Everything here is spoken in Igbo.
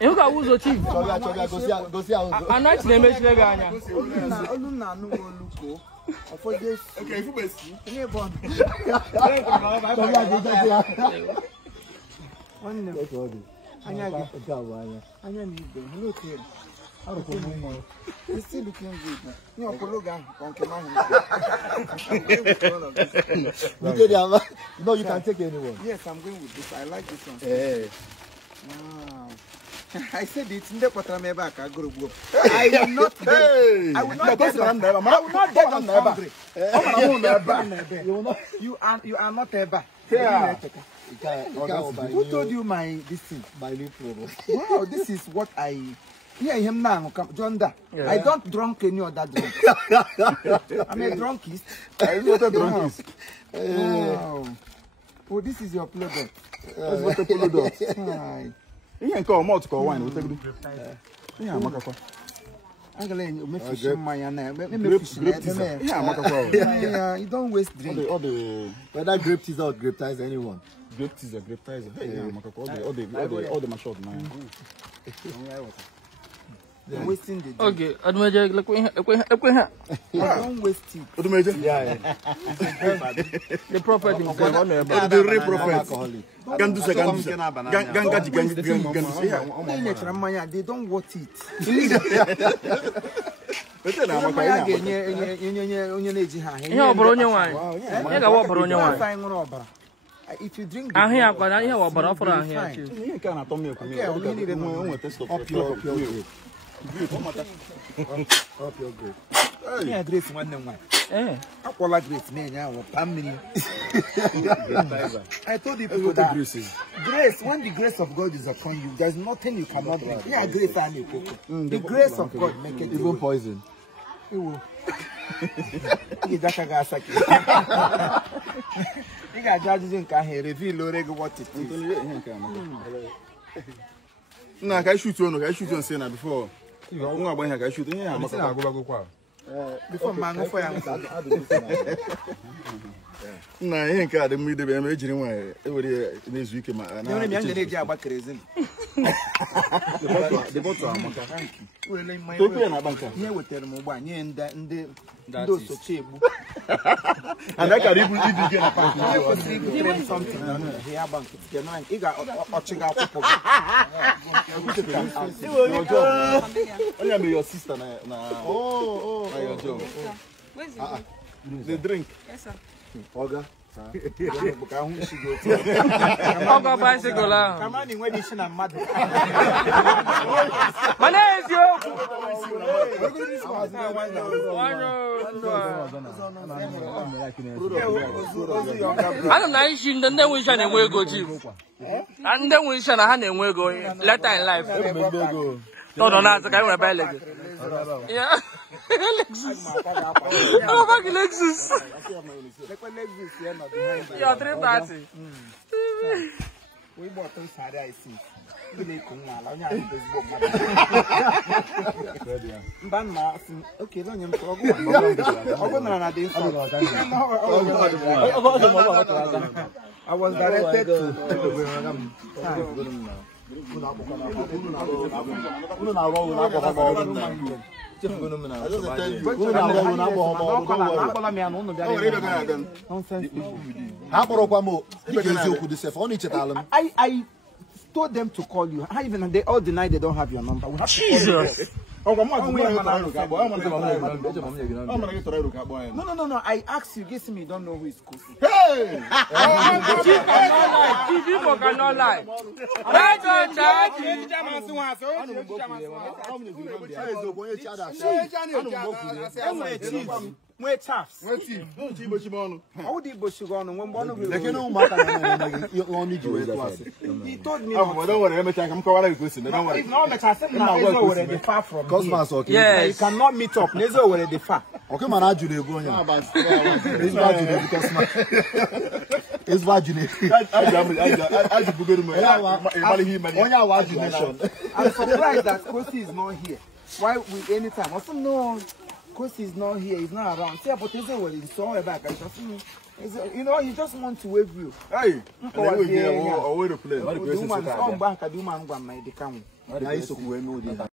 You got who's a chief? Go see how. I'm not going to make you Ghana. Okay, if you best. It's still looking good. You know, no, you can take anyone. Yes, I'm going with this. I like this one. Hey. Wow. I said it's in the back. I will not. Hey. I will not get on. I will not get on. You are not ever. Yeah. Who told you my this thing? My new product. Wow, this is what I. Yeah, him now, John. Yeah. I don't drink any other drink. I'm a drunkist. I'm not a drunkist. Wow. Oh, this is your product. That's what the product. You can call malt call wine. What you yeah, Makakwa. I'm going to make fish my yeah, you don't waste drink. Whether grape teas or grape ties, anyone. Grape teas or grape ties. Hey, Makakwa. All the mashot, man. They're wasting the drink. Okay, I don't waste it. Yeah. The prophet himself. The real prophet. They don't want it. If you drink I hear but I hear what but for here. You can not me. Okay, we need a test of your yeah, grace one. Eh, I grace man. I told you people that grace, when the grace of God is upon you, there's nothing you cannot do. Yeah, grace and the grace of God make it even poison. You got judges in can reveal what it is. No, I shoot you on Senna before. You know when I shoot before man for no, I ain't got the middle of imagining why every this week. I'm about crazy. The bottom, thank you. Here with them, and those so cheap. And I can even get something here. Bank, you got watching out. I'm your sister now. Oh, your job. The drink. Yes, sir. Oga. Oga bicycle la. Come on, when you na mad. Manesio. Ana na ishi ndende wisha na enwe ego ji. Ande wisha na ha na enwe ego later in life. Todo na aka enwe ba lege. Yeah. Lexus. Oh, fuck Lexus. You're 330. We bought on Saturday, I see. Okay, don't you I was directed to. I told them to call you. Even they all deny they don't have your number. We have Jesus. No. I asked you, guess me, you don't know who is Kosi. Hey! People cannot lie. Where chaps? How did he told me. Oh, don't worry, I'm calling you. Don't worry. Already far from here. Yes. You cannot meet up. Nezo already far. Okay, man, I do the go. It's virgin. I'm surprised that Kosi is not here. Why we anytime? Also, no. Kosi is not here, he's not around. See, but he's already somewhere back. I just You know, he just want to wave you. Hey, wait to play. The woman,